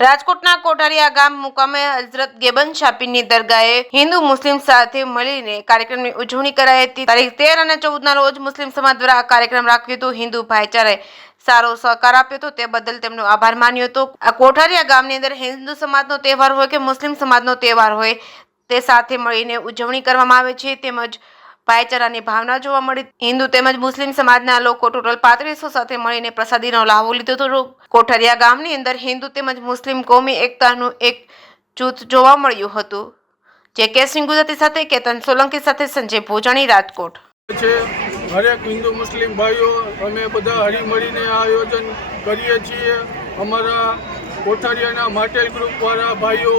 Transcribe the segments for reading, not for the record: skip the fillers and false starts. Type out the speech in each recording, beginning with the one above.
રાજકોટના કોઠારીયા ગામ મુકામે હઝરત ગેબન શાપીની દરગાહે હિન્દુ મુસ્લિમ સાથે મળીને કાર્યક્રમની ઉજવણી કરાઈ હતી। તારીખ 13 અને 14ના રોજ મુસ્લિમ સમાજ દ્વારા આ કાર્યક્રમ રાખ્યો હતો। હિન્દુ ભાઈચારાએ સારો સહકાર આપ્યો હતો, તે બદલ તેમનો આભાર માન્યો હતો। આ કોઠારીયા ગામની અંદર હિન્દુ સમાજનો તહેવાર હોય કે મુસ્લિમ સમાજનો તહેવાર હોય, તે સાથે મળીને ઉજવણી કરવામાં આવે છે, તેમજ ભાઈચારાની ભાવના જોવા મળી। હિન્દુ તેમજ મુસ્લિમ સમાજના લોકો ટોટલ 3500 સાથે મળીને પ્રસાદીનો લાવો લીધો હતો। કોઠારીયા ગામની અંદર હિન્દુ તેમજ મુસ્લિમ કોમી એકતાનું એક જૂથ જોવા મળ્યું હતું। જે સિંહ ગુજરાતી સાથે કેતન સોલંકી સાથે સંજય ભોજાણી, રાજકોટ। હરેક હિન્દુ મુસ્લિમ ભાઈઓ અમે બધા હળી મળીને આ આયોજન કરીએ છીએ। અમારા કોઠારીયાના માટેલ ગ્રુપવાળા ભાઈઓ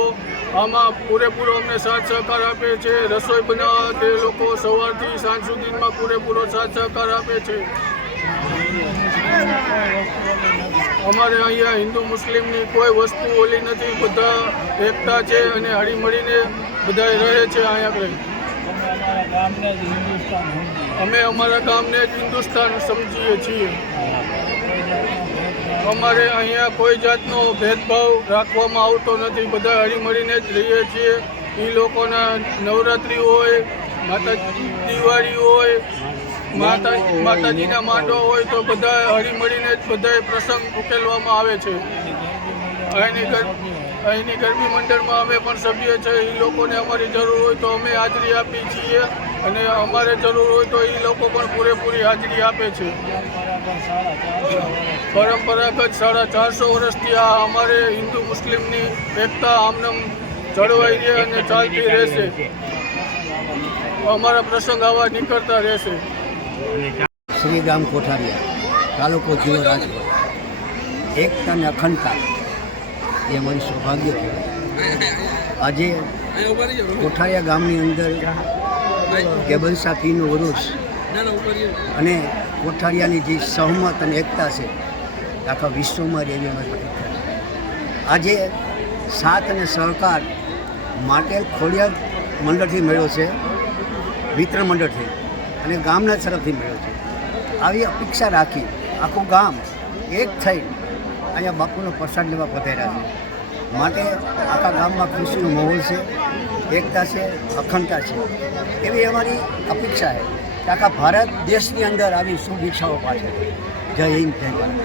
આમાં પૂરેપૂરો અમને સાથ સહકાર આપે છે। રસોઈ બનાવવા તે લોકો સવારથી સાંજ સુધીમાં પૂરેપૂરો સાથ સહકાર આપે છે। અમારે અહીંયા હિન્દુ મુસ્લિમની કોઈ વસ્તુ ઓલી નથી, બધા એકતા છે અને હળી મળીને બધા રહે છે। અહીંયા અમે અમારા ગામને જ હિન્દુસ્તાન સમજીએ છીએ। અમારે અહીંયા કોઈ જાતનો ભેદભાવ રાખવામાં આવતો નથી, બધા હળીમળીને જ રહીએ છીએ। એ લોકોના નવરાત્રિ હોય, દિવાળી હોય, માતાજીના માંડવા હોય તો બધા હળીમળીને જ બધા પ્રસંગ ઉકેલવામાં આવે છે। અહીંની ગરબી મંડળમાં અમે પણ સભ્ય છે। એ લોકોને અમારી જરૂર હોય તો અમે હાજરી આપીએ છીએ અને અમારે જરૂર હોય તો એ લોકો પણ પૂરેપૂરી હાજરી આપે છે। પરંપરાગત 450 વર્ષથી આ અમારે હિન્દુ મુસ્લિમની એકતા આમનામ જળવાઈ રહે અને ચાલતી રહેશે। અમારા પ્રસંગ આવા નીકળતા રહેશે। શ્રી ગામ કોઠારીયા, તાલુકો જિલ્લો રાજકોટ। એકતા અને અખંડતા એ અમારું સૌભાગ્ય કહેવાય। આજે કોઠારીયા ગામની અંદર ગેબન શાફીનું ઉરુસ અને કોઠારીયાની જે સહમત અને એકતા છે આખા વિશ્વમાં એવી અમારી પ્રતિષ્ઠા છે। આજે સાથ અને સહકાર માટેલ ખોડિયાર મંડળથી મળ્યો છે, વિતરણ મંડળથી અને ગામના તરફથી મળ્યો છે। આવી અપેક્ષા રાખી આખું ગામ એક થઈ અહીંયા બાપુનો પ્રસાદ લેવા પધાર્યા છે। માટે આખા ગામમાં ખુશીનો માહોલ છે, એકતા છે, અખંડતા છે, એવી અમારી અપેક્ષા છે કે આખા ભારત દેશની અંદર આવી શુભ ઈચ્છાઓ પાછળ। જય હિન્દ, જય ભારત।